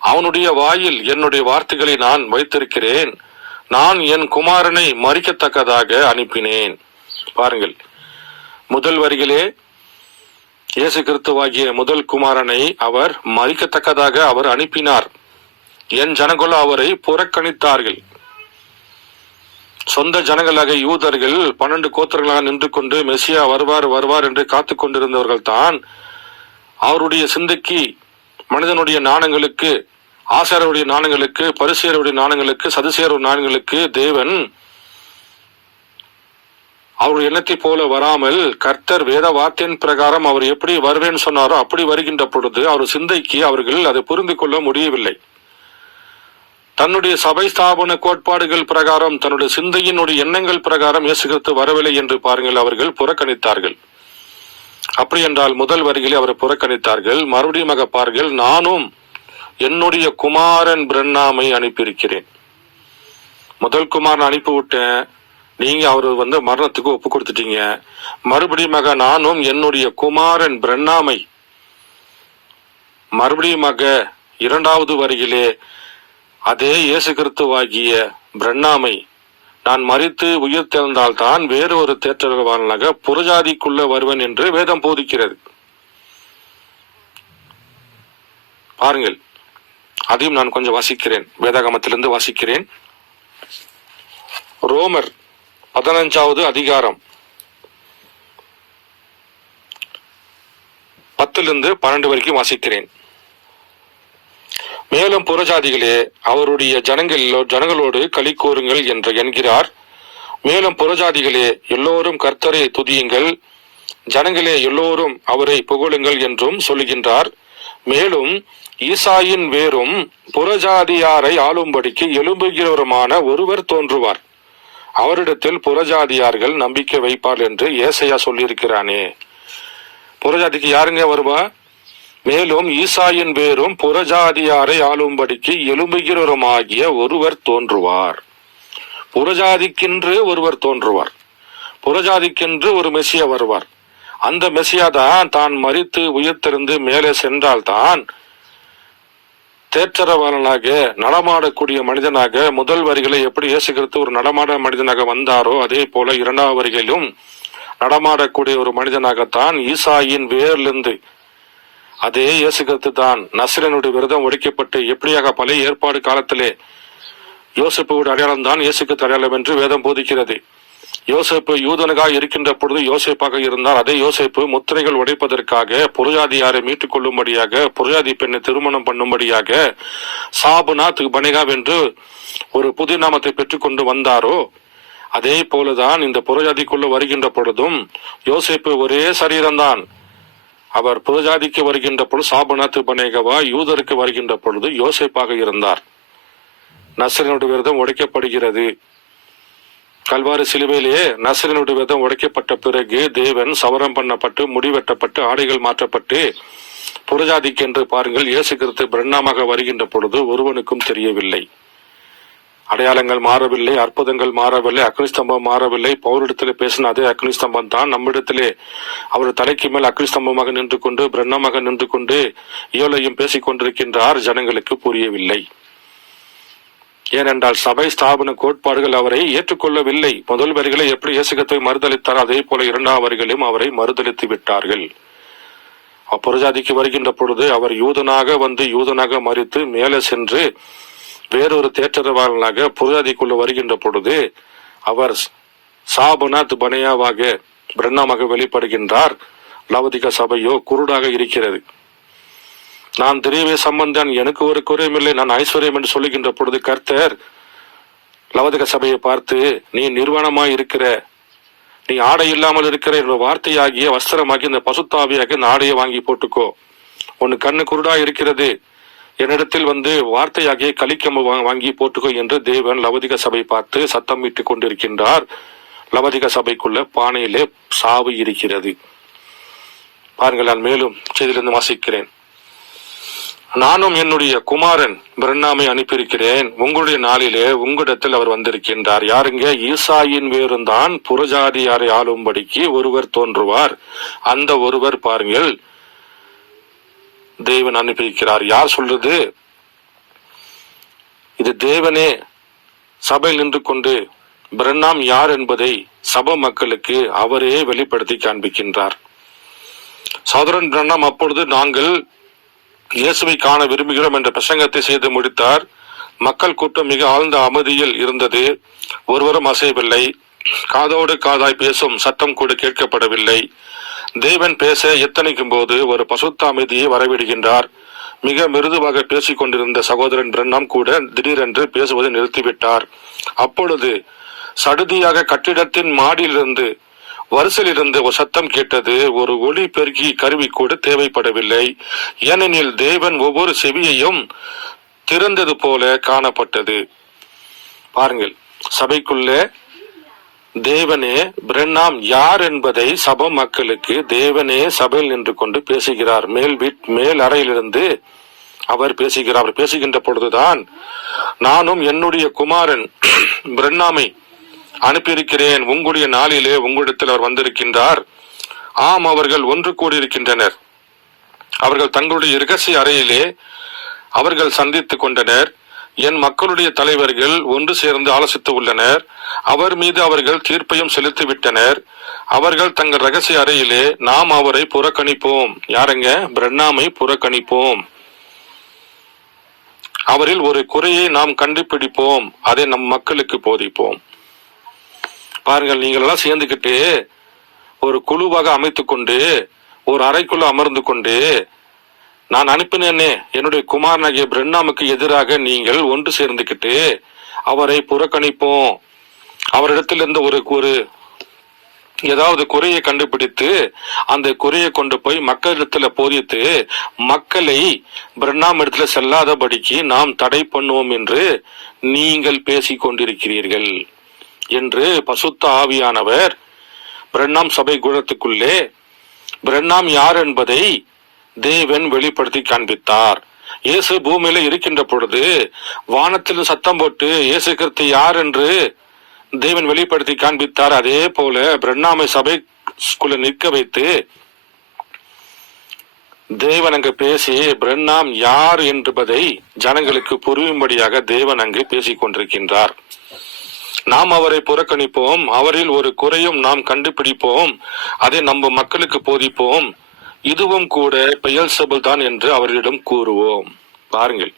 அவனுடைய வாயில் என்னுடைய வார்த்தைகளை நான் வைத்திருக்கிறேன். நான் என் குமாரனை மரிக்கத்தக்கதாக அனுப்பினேன். பாருங்கள், முதல் வரிகளே இயேசு கிறிஸ்துவாகிய முதல் குமாரனை அவர் மரிக்கத்தக்கதாக அவர் அனுப்பினார். என் ஜனங்களோ அவரை புறக்கணித்தார்கள். சொந்த ஜனங்களாக யூதர்கள் 12 கோத்திரங்களாக நின்று கொண்டு மெசியா வருவார் வருவார் என்று காத்து கொண்டிருந்தவர்கள் தான் அவருடைய சிந்தைக்கு, மனிதனுடைய நாணங்களுக்கு, ஆசாரியருடைய நாணங்களுக்கு, பரிசேயருடைய நாணங்களுக்கு, சதுசேயருடைய நாணங்களுக்கு தேவன் அவருடைய எண்ணத்தை போல வராமல் கர்த்தர் வேத வார்த்தையின் பிரகாரம் அவர் எப்படி வருவேன்னு சொன்னாரோ அப்படி வருகின்ற பொழுது அவர் சிந்தைக்கு அவர்கள் அதை புரிந்து கொள்ள முடியவில்லை. தன்னுடைய சபை ஸ்தாபன கோட்பாடுகள் பிரகாரம், தன்னுடைய சிந்தையினுடைய எண்ணங்கள் பிரகாரம் இயேசு கிறிஸ்து வரவில்லை என்று பாருங்கள், அவர்கள் புறக்கணித்தார்கள். அப்படி என்றால் முதல் வரிகளை அவரை புறக்கணித்தார்கள். மறுபடியும் பாருங்கள், நானும் என்னுடைய குமாரன் பிரன்னாமை அனுப்பியிருக்கிறேன். முதல் குமாரன் அனுப்பிவிட்டேன், நீங்க அவரு மரணத்துக்கு ஒப்பு கொடுத்துட்டீங்க. மறுபடியும் நானும் என்னுடைய குமாரன் பிரன்னாமை, மறுபடியும் 2வது வரியிலே அதே இயேசு கிறிஸ்துவாகிய பிரன்னாமை நான் மரித்து உயிர் தெழுந்தால் தான் வேறு ஒரு தேற்றவாளனாக புறஜாதிக்குள்ள வருவன் என்று வேதம் போதிக்கிறது. பாருங்கள், அதையும் நான் கொஞ்சம் வாசிக்கிறேன், வேதாகமத்திலிருந்து வாசிக்கிறேன். ரோமர் 15வது அதிகாரம் 10லிருந்து 12 வரைக்கும் வாசிக்கிறேன். மேலும் புறஜாதிகளே அவருடைய ஜனங்களோடு களி கூறுங்கள் என்று என்கிறார். மேலும் புறஜாதிகளே எல்லோரும் கர்த்தரை துதியுங்கள், ஜனங்களே எல்லோரும் அவரை புகழுங்கள் என்றும் சொல்லுகின்றார். மேலும் ஈசாயின் வேரும் புறஜாதியாரை ஆளும்படிக்கு எழும்புகிறவருமான ஒருவர் தோன்றுவார், அவரிடத்தில் புறஜாதியார்கள் நம்பிக்கை வைப்பார் என்று ஏசாயா சொல்லியிருக்கிறானே. புறஜாதிக்கு யாருங்க வருவா? மேலும் ஈசாயின் வேரும் புறஜாதியாரை ஆளும்படிக்கு எழும்புகிறவருமாகிய ஒருவர் தோன்றுவார். புறஜாதிக்கென்று ஒருவர் தோன்றுவார், புறஜாதிக்கென்று ஒரு மெசியா வருவார். அந்த மெசியா தான் மரித்து உயிர்த்தெழுந்து மேலே சென்றால்தான் தேற்றரவாளனாக நடமாடக்கூடிய மனிதனாக, முதல் வரிகளை எப்படி இயேசு கிறிஸ்து ஒரு நடமாட மனிதனாக வந்தாரோ அதே போல 2வது வரிகளிலும் நடமாடக்கூடிய ஒரு மனிதனாகத்தான் ஈசாயின் வேரிலிருந்து அதே இயேசு கிறிஸ்து தான் நசரேயனுடைய விரதம் ஒழிக்கப்பட்டு எப்படியாக பழைய ஏற்பாடு காலத்திலே யோசேப்புடைய அடையாளம் தான் இயேசு கிறிஸ்து அடையாளம் என்று வேதம் போதிக்கிறது. யோசேப்பு யூதனுக்காக இருக்கின்ற பொழுது யோசேப்பாக இருந்தார். அதே யோசேப்பு முத்திரைகள் உடைப்பதற்காக புறஜாதியாரை மீட்டுக் கொள்ளும்படியாக, புறஜாதி பெண்ணை திருமணம் பண்ணும்படியாக சாபுநாத் பனேகா என்று ஒரு புதிய நாமத்தை பெற்றுக்கொண்டு வந்தாரோ அதே போலதான் இந்த புறஜாதிக்குள்ள வருகின்ற பொழுதும் யோசேப்பு ஒரே சரீரம்தான். அவர் புறஜாதிக்கு வருகின்ற பொழுது சாபுநாத் பனேகவா, யூதருக்கு வருகின்ற பொழுது யோசேப்பாக இருந்தார். நசரேயனுடைய விரதம் உடைக்கப்படுகிறது. கல்வாரி சிலுவையிலேயே நசரேயனுடைய விரதம் உடைக்கப்பட்ட பிறகு தேவன் சவரம் பண்ணப்பட்டு, முடிவெட்டப்பட்டு, ஆடைகள் மாற்றப்பட்டு புறஜாதிக்கு என்று பாருங்கள் இயேசு கிறிஸ்து பிரன்னாமாக வருகின்ற பொழுது ஒருவனுக்கும் தெரியவில்லை. அடையாளங்கள் மாறவில்லை, அற்புதங்கள் மாறவில்லை, அக்னிஸ்தம்பம் மாறவில்லை. பவுலிடத்திலே பேசின அதே அக்னிஸ்தம்பம் தான் நம்மிடத்திலே அவர் தலைக்கு மேல் அக்னிஸ்தம்பமாக நின்று கொண்டு பிரண்ணமாக நின்று கொண்டு இவளையும் பேசிக் கொண்டிருக்கின்றார். ஜனங்களுக்கு புரியவில்லை. ஏனென்றால் சபை ஸ்தாபன கோட்பாடுகள் அவரை ஏற்றுக்கொள்ளவில்லை. முதல் வரிகளை எப்படி இயேசுகத்தை மறுதளித்தார், அதே போல இரண்டாம் வரிகளையும் அவரை மறுதளித்து விட்டார்கள். புறஜாதிக்கு வருகின்ற பொழுது அவர் யூதனாக வந்து யூதனாக மறித்து மேலே சென்று வேறொரு தேற்றரவாளனாக புறஜாதிக்குள்ள வருகின்ற பொழுது அவர் சாபனாத் பனையாவாக பிரண்ணாமாக வெளிப்படுகின்றார். லவோதிகா சபையோ குருடாக இருக்கிறது. நான் திரியவே சம்பந்தன், எனக்கு ஒரு குறையுமில்லை, நான் ஐஸ்வர்யம் என்று சொல்லுகின்ற பொழுது கர்த்தர் லவோதிகா சபையை பார்த்து, நீ நிர்வாணமாய் இருக்கிற, நீ ஆடை இல்லாமல் இருக்கிற என்ற வார்த்தையாகிய வஸ்திரமாகி இந்த பசுத்தாவியாக இந்த ஆடையை வாங்கி போட்டுக்கோ, உன் கண்ணு குருடா இருக்கிறது, என்னிடத்தில் வந்து வார்த்தையாகிய கலிக்கம்பு வாங்கி போட்டுக்கோ என்று தேவன் லவோதிகா சபை பார்த்து சத்தம் விட்டு கொண்டிருக்கின்றார். லவோதிகா சபைக்குள்ள பானையிலே சாவு இருக்கிறது. பாருங்கள், நான் மேலும் செய்திலிருந்து வாசிக்கிறேன். நானும் என்னுடைய குமாரன் பிரண்ணாமை அனுப்பியிருக்கிறேன், உங்களுடைய நாளிலே உங்களிடத்தில் அவர் வந்திருக்கின்றார். யாருங்க? ஈசாயின் வேறுந்தான் புறஜாதியாரை ஆளும்படிக்கு ஒருவர் தோன்றுவார். அந்த ஒருவர் பாருங்கள் தேவன் அனுப்பியிருக்கிறார். யார் சொல்றது? இது தேவனே சபையில் நின்று கொண்டு பிரண்ணாம் யார் என்பதை சபை மக்களுக்கு அவரே வெளிப்படுத்தி காண்பிக்கின்றார். சகோதரன் பிரண்ணாம் அப்பொழுது நாங்கள் இயேசுவை காண விரும்புகிறோம் என்ற பிரசங்கத்தை செய்து முடித்தார். மக்கள் கூட்டம் மிக ஆழ்ந்த அமைதியில் இருந்தது. ஒருவரும் அசையவில்லை. காதோடு காதாய் பேசும் சத்தம் கூட கேட்கப்படவில்லை. தேவன் பேச எத்தனைக்கும் போது ஒரு பசுத்த அமைதியை வரவிடுகின்றார். மிக மிருதுவாக பேசிக் கொண்டிருந்த சகோதரன் பிரண்ணாம் கூட திடீரென்று பேசுவதை நிறுத்திவிட்டார். அப்பொழுது சடுதியாக கட்டிடத்தின் மாடியிலிருந்து வரிசையில் இருந்து ஒரு சத்தம் கேட்டது. ஒரு ஒளி பெருக்கி கருவி கூட தேவைப்படவில்லை. ஏனெனில் தேவன் ஒவ்வொரு செவியையும் திறந்தது போல காணப்பட்டது. பாருங்கள், சபைக்குள்ளே தேவனே பிரண்ணாம் யார் என்பதை சபை மக்களுக்கு தேவனே சபையில் நின்று கொண்டு பேசுகிறார். மேல் அறையிலிருந்து அவர் பேசுகிறார். அவர் பேசுகின்ற பொழுதுதான் நானும் என்னுடைய குமாரன் பிரண்ணாமை அனுப்பியிருக்கிறேன், உங்களுடைய நாளிலே உங்களிடத்தில் அவர் வந்திருக்கின்றார். ஆம், அவர்கள் ஒன்று கூடியிருக்கின்றனர். அவர்கள் தங்களுடைய இரகசிய அறையிலே அவர்கள் சந்தித்துக் கொண்டனர். என் மக்களுடைய தலைவர்கள் ஒன்று சேர்ந்து ஆலோசித்து உள்ளனர். அவர் மீது அவர்கள் தீர்ப்பையும் செலுத்திவிட்டனர். அவர்கள் தங்கள் ரகசிய அறையிலே நாம் அவரை புறக்கணிப்போம். யாருங்க? பிரண்ணாமை புறக்கணிப்போம். அவரில் ஒரு குறையை நாம் கண்டுபிடிப்போம், அதை நம் மக்களுக்கு போதிப்போம். பாருங்கள், நீங்கள் எல்லாம் சேர்ந்துக்கிட்டு ஒரு குழுவாக அமைத்துக் கொண்டு ஒரு அறைக்குள்ள அமர்ந்து கொண்டு நான் அனுப்பினேனே என்னுடைய குமாரனாகிய பிரண்ணாமுக்கு எதிராக நீங்கள் ஒன்று சேர்ந்துக்கிட்டு அவரை புறக்கணிப்போம், அவரிடத்தில் இருந்த ஒரு ஏதாவது குறையை கண்டுபிடித்து அந்த குறையை கொண்டு போய் மக்களிடத்துல போதித்து மக்களை பிரண்ணாம் இடத்துல செல்லாதபடிக்கு நாம் தடை பண்ணுவோம் என்று நீங்கள் பேசிக் கொண்டிருக்கிறீர்கள் என்று பசுத்த ஆவியானவர் பிரண்ணாம் சபை குணத்துக்குள்ளே பிரண்ணாம் யார் என்பதை தேவன் வெளிப்படுத்தி காண்பித்தார். இயேசு பூமியில இருக்கின்ற பொழுது வானத்தில் சத்தம் போட்டு இயேசு கிறிஸ்து யார் என்று தேவன் வெளிப்படுத்தி காண்பித்தார். அதே போல பிரண்ணாமை சபைக்குள்ள நிற்க வைத்து தேவன் அங்கு பேசி பிரண்ணாம் யார் என்பதை ஜனங்களுக்கு புரியும்படியாக தேவன் அங்கு பேசிக் கொண்டிருக்கின்றார். நாம் அவரை புறக்கணிப்போம், அவரில் ஒரு குறையும் நாம் கண்டுபிடிப்போம், அதை நம்ம மக்களுக்கு போதிப்போம், இதுவும் கூட பெயல்செபூல் தான் என்று அவர்களிடம் கூறுவோம். பாருங்கள்,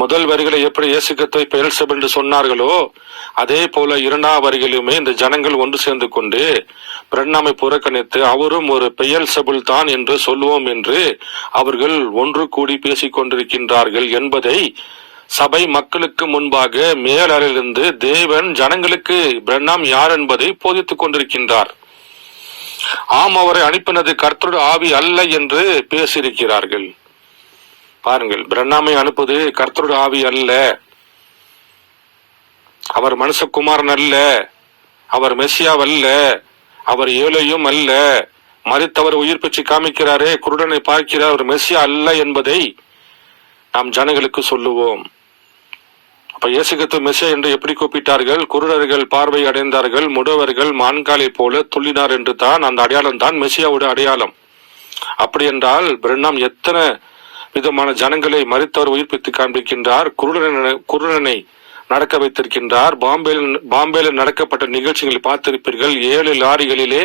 முதல் வரிகளை எப்படி இயேசு கிறிஸ்துவை பெயல்செபூல் என்று சொன்னார்களோ அதே போல இரண்டாம் வரிகளிலுமே இந்த ஜனங்கள் ஒன்று சேர்ந்து கொண்டு பிரண்ணாமை புறக்கணித்து அவரும் ஒரு பெயல்செபூல் தான் என்று சொல்லுவோம் என்று அவர்கள் ஒன்று கூடி பேசிக் கொண்டிருக்கின்றார்கள் என்பதை சபை மக்களுக்கு முன்பாக மேலறையிலிருந்து தேவன் ஜனங்களுக்கு பிரண்ணாம் யார் என்பதை போதித்துக் கொண்டிருக்கின்றார். ஆம், அவரை அனுப்பினது கர்த்தருடைய ஆவி அல்ல என்று பேசியிருக்கிறார்கள். பாருங்கள், பிரண்ணாமை அனுப்புவது கர்த்தருடைய ஆவி அல்ல, அவர் மனுஷகுமாரன் அல்ல, அவர் மெசியாவல்ல, அவர் ஏழையும் அல்ல, மரித்தவர் உயிர் பெற்று காமிக்கிறாரே, குருடனை பார்க்கிறார், அவர் மெசியா அல்ல என்பதை நாம் ஜனங்களுக்கு சொல்லுவோம். அப்ப இயேசு கிறிஸ்து மெசியா என்று எப்படி கூப்பிட்டார்கள்? குருடர்கள் பார்வை அடைந்தார்கள், முடவர்கள் மான்காலை போல துள்ளினார் என்று தான் அந்த அடையாளம் தான் மெசியாவோட அடையாளம். அப்படி என்றால் பிரண்ணாம் எத்தனை விதமான ஜனங்களை மரித்தவர் உயிர்ப்பித்து காண்பிக்கின்றார். குருடனை நடக்க வைத்திருக்கின்றார். பாம்பேல நடக்கப்பட்ட நிகழ்ச்சிகளை பார்த்திருப்பீர்கள். 7 லாரிகளிலே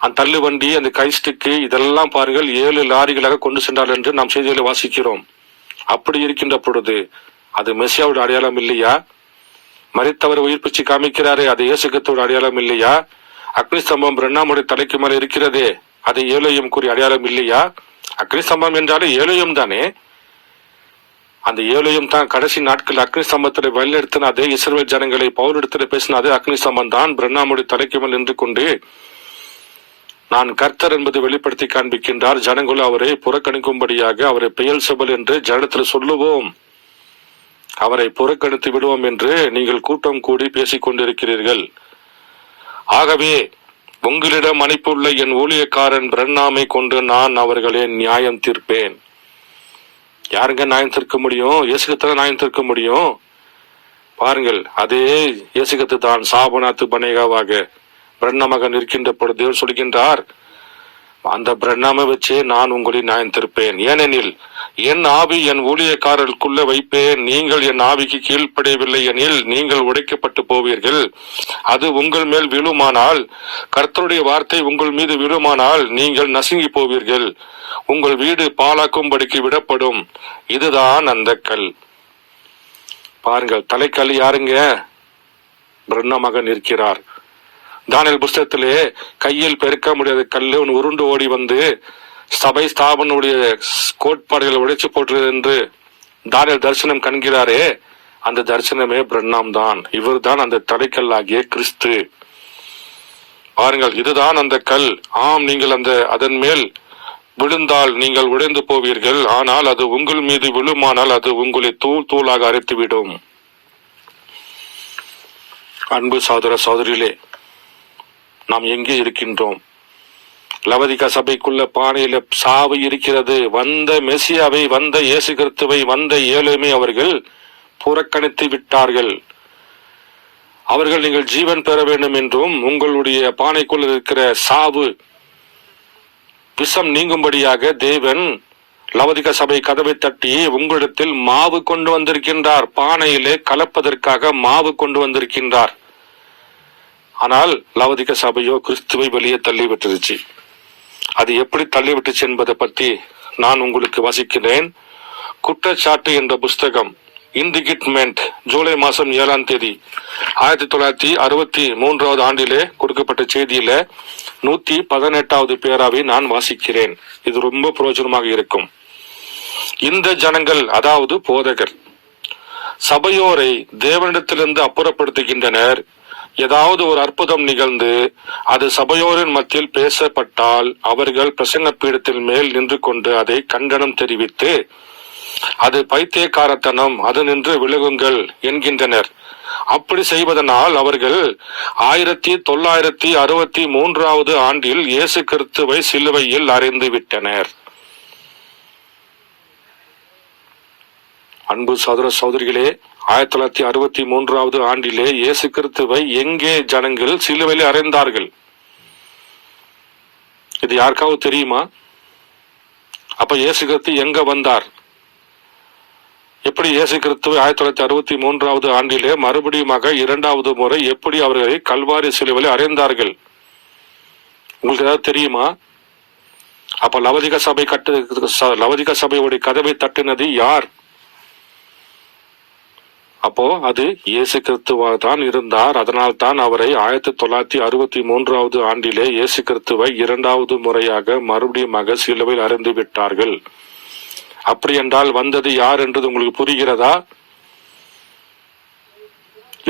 அந்த தள்ளு வண்டி, அந்த கைஸ்டிக்கு, இதெல்லாம் பாருங்கள் 7 லாரிகளாக கொண்டு சென்றார் என்று நாம் செய்திகளை வாசிக்கிறோம். அப்படி இருக்கின்ற பொழுது அது மெசியாவோட அடையாளம் இல்லையா? மரித்தவர் உயிர்ப்பிச்சு காமிக்கிறாரே, அது இயேசு கிறிஸ்துவோட அடையாளம் இல்லையா? அக்னி ஸ்தம்பம் பிரண்ணாமுடைய தலைக்கு மேல இருக்கிறதே, அது ஏலோயம் கூறிய அடையாளம் இல்லையா? அக்னி ஸ்தம்பம் என்றாலே ஏலோயம் தானே. அந்த ஏலோயம் தான் கடைசி நாட்கள் அக்னி ஸ்தம்பத்தில் வழிநடத்தின அதே இஸ்ரவேல் ஜனங்களை பவுலிடத்துல பேசின அதே அக்னி ஸ்தம்பம் தான் பிரண்ணாமுடைய தலைக்கு மேல் நின்று கொண்டு நான் கர்த்தர் என்பதை வெளிப்படுத்தி காண்பிக்கின்றார். ஜனங்கள் அவரை புறக்கணிக்கும்படியாக அவரை பெயல்செபூல் என்று ஜனத்தில் சொல்லுவோம், அவரை புறக்கணித்து விடுவோம் என்று நீங்கள் கூட்டம் கூடி பேசிக் கொண்டிருக்கிறீர்கள். ஆகவே உங்களிடம் அனுப்பியுள்ள என் ஊழியக்காரன் பிரண்ணாமை கொண்டு நான் அவர்களை நியாயம் தீர்ப்பேன். யாருங்க நியாயம் தீர்க்க முடியும்? இயேசு கிறிஸ்து நியாயம் தீர்க்க முடியும். பாருங்கள், அதே இயேசு கிறிஸ்து தான் சாபனாத்து பனேகாவாக பிரண்ணமாக நிற்கின்ற பொழுது தேவன் சொல்கின்றார், அந்த பிரண்ணாமை வச்சே நான் உங்களை நியாயம் தீர்ப்பேன். ஏனெனில் என் ஆவி என் ஊழியக்காரர்களுக்குள்ள வைப்பேன். நீங்கள் என் ஆவிக்கு கீழ்ப்படையவில்லை எனில் நீங்கள் உடைக்கப்பட்டு போவீர்கள். அது உங்கள் மேல் விழுமானால், கர்த்தருடைய வார்த்தை உங்கள் மீது விழுமானால் நீங்கள் நசுங்கி போவீர்கள். உங்கள் வீடு பாழாக்கும்படிக்கு விடப்படும். இதுதான் அந்த கல். பாருங்கள், தலைக்கல் யாருங்க? பிரண்ணமாக நிற்கிறார். தானியேல் புஸ்தகத்திலே கையில் பெருக்க முடியாத கல்லு உருண்டு ஓடி வந்து சபை ஸ்தாபனுடைய கோட்பாடுகளை உடைச்சு போட்டுறது என்று தானியேல் தரிசனம் கண்கிறாரே, அந்த தரிசனமே பிரண்ணாம் தான். இவர் தான் அந்த தலைக்கல்லாகிய கிறிஸ்து. பாருங்கள், இதுதான் அந்த கல். ஆம், நீங்கள் அதன் மேல் விழுந்தால் நீங்கள் உடைந்து போவீர்கள். ஆனால் அது உங்கள் மீது விழுமானால் அது உங்களை தூள் தூளாக அரைத்துவிடும். அன்பு சகோதர சகோதரிகளே, நாம் எங்கே இருக்கின்றோம்? லவதிகா சபைக்குள்ள பானையில சாவு இருக்கிறது. வந்த மெசியாவை, வந்த இயேசு கிறிஸ்துவை, வந்த ஏலோமை அவர்கள் புறக்கணித்து விட்டார்கள். அவர்கள் நீங்கள் ஜீவன் பெற வேண்டும் என்றும் உங்களுடைய பானைக்குள் இருக்கிற சாவு விஷம் நீங்கும்படியாக தேவன் லவதிகா சபை கதவை தட்டி உங்களிடத்தில் மாவு கொண்டு வந்திருக்கின்றார். பானையிலே கலப்பதற்காக மாவு கொண்டு வந்திருக்கின்றார். ஆனால் லவதிகா சபையோ கிறிஸ்துவை வெளியே தள்ளிவிட்டுருச்சு. அது எப்படி தள்ளிவிட்டுச்சு என்பதை பற்றி நான் உங்களுக்கு வாசிக்கிறேன். குற்றச்சாட்டு என்ற புஸ்தகம், இண்டிகிட்மெண்ட், ஜூலை மாசம் 7ஆம் தேதி 1963 ஆண்டிலே கொடுக்கப்பட்ட செய்தியில 118வது பேராவை நான் வாசிக்கிறேன். இது ரொம்ப பிரயோஜனமாக இருக்கும். இந்த ஜனங்கள், அதாவது போதகர், சபையோரை தேவனிடத்திலிருந்து அப்புறப்படுத்துகின்றனர். ஏதாவது ஒரு அற்புதம் நிகழ்ந்து அது சபையோரின் மத்தியில் பேசப்பட்டால் அவர்கள் பிரசங்க பீடத்தில் மேல் நின்று கொண்டு அதை கண்டனம் தெரிவித்து அது பைத்தியக்காரத்தனம், அது நின்று விலகுங்கள் என்கின்றனர். அப்படி செய்வதனால் அவர்கள் 1963 ஆண்டில் இயேசு கிறிஸ்துவை சிலுவையில் அறைந்து விட்டனர். அன்பு சகோதர சகோதரிகளே, 1963 ஆண்டிலே இயேசு கிறிஸ்துவை எங்கே ஜனங்கள் சிலுவையில் அறைந்தார்கள்? இது யாருக்காவது தெரியுமா? அப்ப இயேசு கிறிஸ்து எங்க வந்தார்? எப்படி இயேசு கிறிஸ்துவை 1963 ஆண்டிலே மறுபடியுமாக 2வது முறை எப்படி அவர்களை கல்வாரி சிலுவையில் அறைந்தார்கள்? உங்களுக்கு ஏதாவது தெரியுமா? அப்ப லவதிகா சபையுடைய கதவை தட்டினது யார்? அப்போ அது இயேசு கிறிஸ்துவாக தான் இருந்தார். அதனால் தான் அவரை 1963 ஆண்டிலே இயேசு கிறிஸ்துவை 2வது முறையாக மறுபடியும் சிலுவையில் அறைந்து விட்டார்கள். அப்படி என்றால் வந்தது யார் என்றது உங்களுக்கு புரிகிறதா?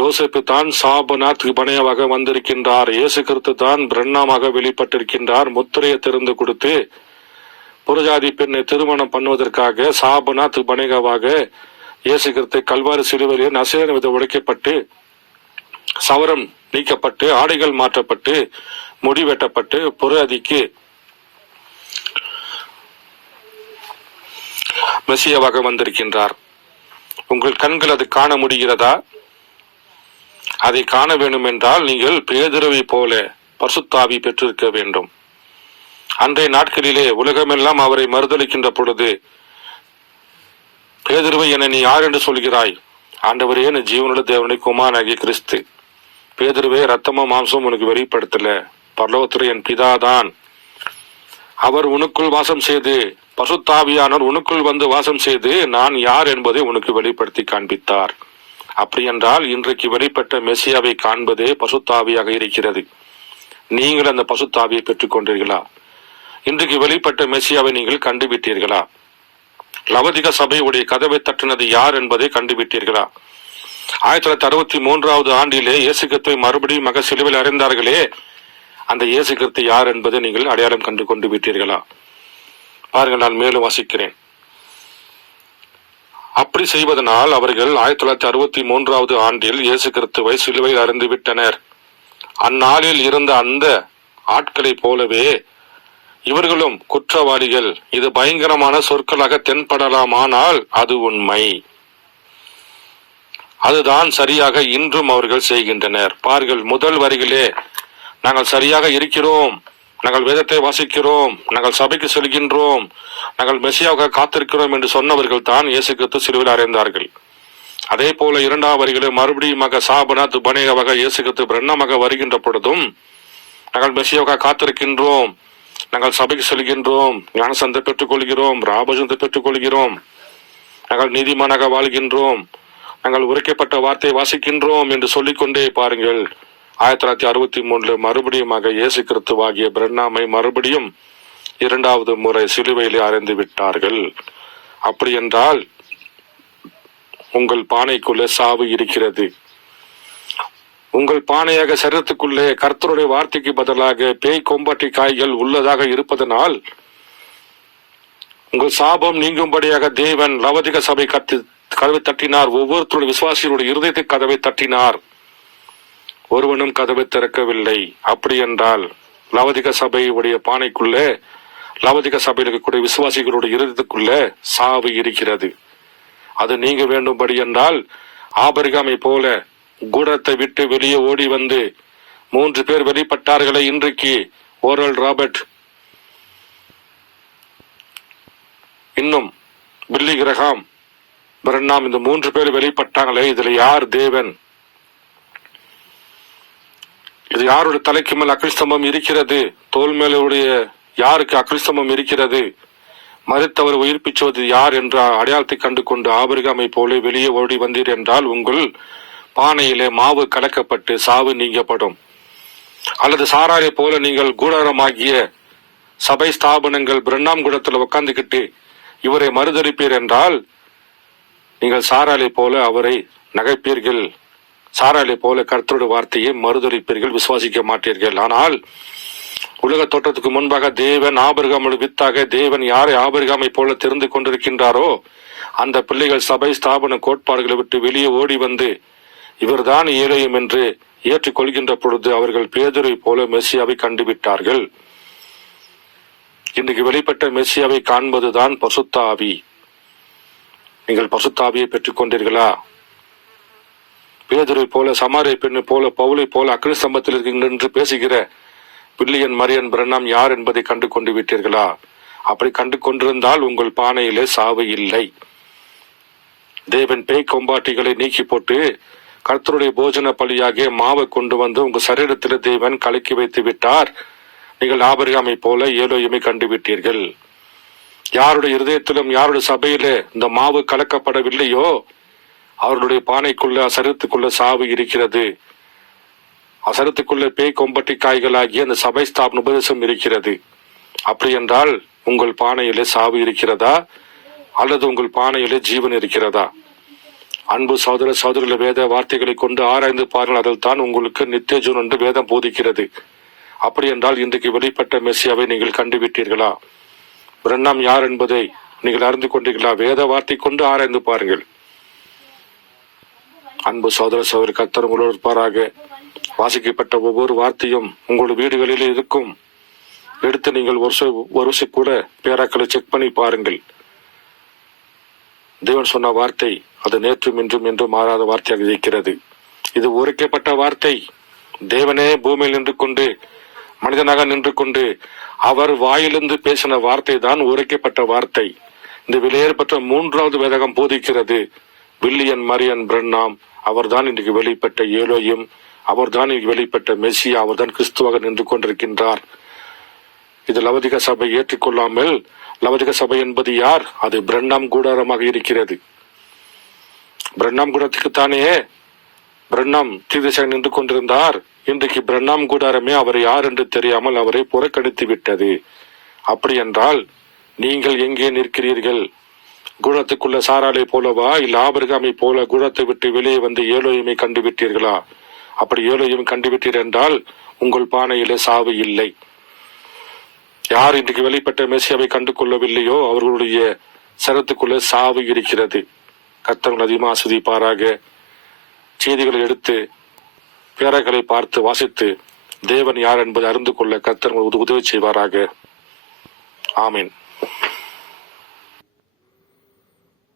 யோசேப்பு தான் சாபனாத் பனேகாவாக வந்திருக்கின்றார். இயேசு கிறிஸ்து தான் பிரண்ணாமாக வெளிப்பட்டிருக்கின்றார். முத்திரையை திறந்து கொடுத்து புறஜாதி பெண்ணை திருமணம் பண்ணுவதற்காக சாபனாத் பனேகாவாக இயேசு கிறிஸ்து கல்வாரி சிலுவையிலே நசேர வித உடைக்கப்பட்டு, சவரம் நீக்கப்பட்டு, ஆடைகள் மாற்றப்பட்டு, முடி வெட்டப்பட்டு புறஜாதிக்கு மெசியாவாக வந்திருக்கின்றார். உங்கள் கண்கள் அது காண முடிகிறதா? அதை காண வேண்டும் என்றால் நீங்கள் பேதுருவை போல பரிசுத்தாவி பெற்றிருக்க வேண்டும். அன்றைய நாட்களிலே உலகமெல்லாம் அவரை மறுதலிக்கின்ற பொழுது, பேதுருவை என நீ யார் என்று சொல்கிறாய்? ஆண்டவரே, என் ஜீவனுள்ள தேவனுடைய குமாரனாகிய கிறிஸ்து. பேதுருவே, ரத்தமும் மாம்சமும் உனக்கு வெளிப்படுத்தல, பரலோகத்திலே என் பிதாதான். அவர் உனக்குள் வாசம் செய்து, பரிசுத்தாவியானவர் உனக்குள் வந்து வாசம் செய்து நான் யார் என்பதை உனக்கு வெளிப்படுத்தி காண்பித்தார். அப்படி என்றால் இன்றைக்கு வெளிப்பட்ட மெசியாவை காண்பதே பரிசுத்தாவியாக இருக்கிறது. நீங்கள் அந்த பரிசுத்தாவியை பெற்றுக் கொண்டீர்களா? இன்றைக்கு வெளிப்பட்ட மெசியாவை நீங்கள் கண்டுவிட்டீர்களா? லவோதிகா சபையுடைய கதவை தட்டினது யார் என்பதை கண்டுவிட்டீர்களா? 1963 ஆண்டிலே இயேசு கிறிஸ்துவை மறுபடியும் சிலுவையில் அறைந்தார்களே, அந்த இயேசு கிறிஸ்து யார் என்பதை நீங்கள் அடையாளம் கண்டு கொண்டு விட்டீர்களா? பாருங்கள், நான் மேலும் வாசிக்கிறேன். அப்படி செய்வதனால் அவர்கள் 1963 ஆண்டில் இயேசு கிறிஸ்துவை சிலுவையில் அறைந்து விட்டனர். அந்நாளில் இருந்த அந்த ஆட்களை போலவே இவர்களும் குற்றவாளிகள். இது பயங்கரமான சொற்களாக தென்படலாமானால் அது உண்மை. அதுதான் சரியாக இன்றும் அவர்கள் செய்கின்றனர். பாருங்கள், முதல் வரிகளே, நாங்கள் சரியாக இருக்கிறோம், நாங்கள் வேதத்தை வாசிக்கிறோம், நாங்கள் சபைக்கு செல்கின்றோம், நாங்கள் மெசியாவுக்காக காத்திருக்கிறோம் என்று சொன்னவர்கள் தான் இயேசு கிறிஸ்து சிலுவையில் அறைந்தார்கள். அதே போல 2ஆம் வரிகளை மறுபடியும் சாபனாத் பனேகாவாக இயேசு கிறிஸ்து பிரண்ணமாக வருகின்ற பொழுதும், நாங்கள் மெசியாவுக்காக காத்திருக்கின்றோம், நாங்கள் சபைக்கு செல்கின்றோம், ஞானசந்தை பெற்றுக் கொள்கிறோம், ராபசந்தை பெற்றுக் கொள்கிறோம், நாங்கள் நீதிமானாக வாழ்கின்றோம், நாங்கள் உரைக்கப்பட்ட வார்த்தையை வாசிக்கின்றோம் என்று சொல்லிக்கொண்டே பாருங்கள், 1963 மறுபடியும் இயேசு கிறிஸ்துவாகிய பிரண்ணாமை மறுபடியும் 2வது முறை சிலுவையிலே அறைந்து விட்டார்கள். அப்படி என்றால் உங்கள் பானைக்குள்ளே சாவு இருக்கிறது. உங்கள் பானையாக சரீரத்துக்குள்ளே கர்த்தருடைய வார்த்தைக்கு பதிலாக பேய் கொம்பாட்டி காய்கள் உள்ளதாக இருப்பதனால் உங்கள் சாபம் நீங்கும்படியாக தேவன் லவோதிகா சபை கதவை தட்டினார். ஒவ்வொருத்தருடைய விசுவாசிகளுடைய இருதயத்தை கதவை தட்டினார். ஒருவனும் கதவை திறக்கவில்லை. அப்படி என்றால் லவோதிகா சபையுடைய பானைக்குள்ளே, லவோதிகா சபையில் இருக்கக்கூடிய விசுவாசிகளுடைய இருதயத்துக்குள்ளே சாவு இருக்கிறது. அது நீங்க வேண்டும்படி என்றால் ஆபிரகாமை போல கூடத்தை விட்டு வெளியே ஓடி வந்து 3 பேர் வெளிப்பட்டார்களே இன்றைக்கு, ஓரல் ராபர்ட், இன்னும் பில்லி கிரஹாம், பிரண்ணாம், இந்த 3 பேர் வெளிப்பட்டாங்களே, இதுல யார் தேவன்? இது யாருடைய தலைக்கு மேல் அக்கிரிஸ்தம்பம் இருக்கிறது? தோல் மேலுடைய யாருக்கு அக்கிரிஸ்தம்பம் இருக்கிறது? மறுத்தவர் உயிர்ப்பிச்சுவது யார் என்ற அடையாளத்தை கண்டு கொண்டு ஆபிரகாமை போல வெளியே ஓடி வந்தீர் என்றால் உங்கள் பானையிலே மாவு கலக்கப்பட்டு சாவு நீங்கப்படும். அல்லது சாராரை போல நீங்கள் கூடாரமாகிய சபை ஸ்தாபனங்கள் பிரண்ணாம் கூடத்தில் உட்கார்ந்துகிட்டு இவரை மறுதளிப்பீர் என்றால் நீங்கள் சாராலை போல அவரை நகைப்பீர்கள், சாராலை போல கர்த்தருடைய வார்த்தையை மறுதளிப்பீர்கள், விசுவாசிக்க மாட்டீர்கள். ஆனால் உலக தோற்றத்துக்கு முன்பாக தேவன் ஆபிரகாமுடைய வித்தாக தேவன் யாரை ஆபிரகாமை போல தெரிந்து கொண்டிருக்கின்றாரோ அந்த பிள்ளைகள் சபை ஸ்தாபன கோட்பாடுகளை விட்டு வெளியே ஓடி வந்து இவர்தான் ஏழையும் என்று ஏற்றுக்கொள்கின்ற பொழுது அவர்கள் பேதுரை போல மெசியாவை கண்டுவிட்டார்கள். இன்றைக்கு வெளிப்பட்ட மெசியாவை காண்பதுதான் பரிசுத்த ஆவி. நீங்கள் பரிசுத்த ஆவியை பெற்றுக் கொண்டீர்களா? பேதுரை போல, சமாரிய பெண்ணை போல, பவுலை போல அக்கினி ஸ்தம்பத்தில் நின்று பேசுகிற வில்லியன் மரியன் பிரண்ணாம் யார் என்பதை கண்டு கொண்டு விட்டீர்களா? அப்படி கண்டு கொண்டிருந்தால் உங்கள் பானையிலே சாவு இல்லை. தேவன் பேய் கொம்பாட்டிகளை நீக்கி போட்டு கர்த்தருடைய போஜன பலியாகிய மாவை கொண்டு வந்து உங்க சரீரத்தில் தேவன் கலக்கி வைத்து விட்டார். நீங்கள் ஆபிரகாமை போல ஏலோயுமை கண்டுவிட்டீர்கள். யாருடைய இருதயத்திலும் யாருடைய சபையிலே இந்த மாவு கலக்கப்படவில்லையோ அவர்களுடைய பானைக்குள்ள சரீரத்துக்குள்ள சாவு இருக்கிறது. அசரத்துக்குள்ள பேய் கொம்பட்டி காய்களாகிய அந்த சபை ஸ்தாபன உபதேசம் இருக்கிறது. அப்படி என்றால் உங்கள் பானையிலே சாவு இருக்கிறதா அல்லது உங்கள் பானையிலே ஜீவன் இருக்கிறதா? அன்பு சகோதர சகோதரிகள, வேத வார்த்தைகளை கொண்டு ஆராய்ந்து பாருங்கள். அதில் தான் உங்களுக்கு நித்திய ஜீவன் என்று வேதம் போதிக்கிறது. அப்படி என்றால் இன்றைக்கு வெளிப்பட்ட மெசியாவை நீங்கள் கண்டுவிட்டீர்களா? பிரண்ணாம் யார் என்பதை நீங்கள் அறிந்து கொண்டீர்களா? வேத வார்த்தை கொண்டு ஆராய்ந்து பாருங்கள். அன்பு சகோதர சகோதரி, கர்த்தர் உங்களோடு இருப்பாராக. வாசிக்கப்பட்ட ஒவ்வொரு வார்த்தையும் உங்கள் வீடுகளில் இருக்கும். எடுத்து நீங்கள் ஒரு கூட பேராக்களை செக் பண்ணி பாருங்கள். தேவன் சொன்ன வார்த்தை அது நேற்றும் இன்றும் என்றும் மாறாத வார்த்தையாக இருக்கிறது. இது உரைக்கப்பட்ட வார்த்தை. தேவனே பூமியில் நின்று கொண்டு மனிதனாக நின்று கொண்டு அவர் வாயிலிருந்து பேசின வார்த்தை தான் உரைக்கப்பட்ட வார்த்தை. இந்த வெளியேறப்பட்ட 3வது வேதகம் போதிக்கிறது, வில்லியன் மரியன் பிரண்ணாம் அவர்தான் இன்றைக்கு வெளிப்பட்ட ஏலோயும், அவர்தான் இன்றைக்கு வெளிப்பட்ட மெசியா, அவர்தான் கிறிஸ்துவாக நின்று கொண்டிருக்கின்றார். இது லவதிக சபை ஏற்றுக்கொள்ளாமல், லவதிக சபை என்பது யார்? அது பிரண்ணாம் கூடாரமாக இருக்கிறது. பிரண்ணாம் கூடாரத்துக்குத்தானே பிரண்ணாம் தீர்க்கதரிசியாக நின்று கொண்டிருந்தார். இன்றைக்கு பிரண்ணாம் கூடாரமே அவர் யார் என்று தெரியாமல் அவரை புறக்கணித்து விட்டது. அப்படி என்றால் நீங்கள் எங்கே நிற்கிறீர்கள்? கூடத்துக்குள்ள சாராலை போலவா, இல்ல ஆபிரகாமை போல கூடத்தை விட்டு வெளியே வந்து ஏலோயுமை கண்டுவிட்டீர்களா? அப்படி ஏலோயும் கண்டுவிட்டீர் என்றால் உங்கள் பானையிலே சாவு இல்லை. யார் இன்றைக்கு வெளிப்பட்ட மெசியாவை கண்டு கொள்ளவில்லையோ அவர்களுடைய சரத்துக்குள்ளே சாவு இருக்கிறது. கர்த்தர்கள் அதிகமாக ஆசீர்வதிப்பாராக. செய்திகளை எடுத்து பேரகளை பார்த்து வாசித்து தேவன் யார் என்பதை அறிந்து கொள்ள கர்த்தர் உதவி செய்வாராக. ஆமீன்.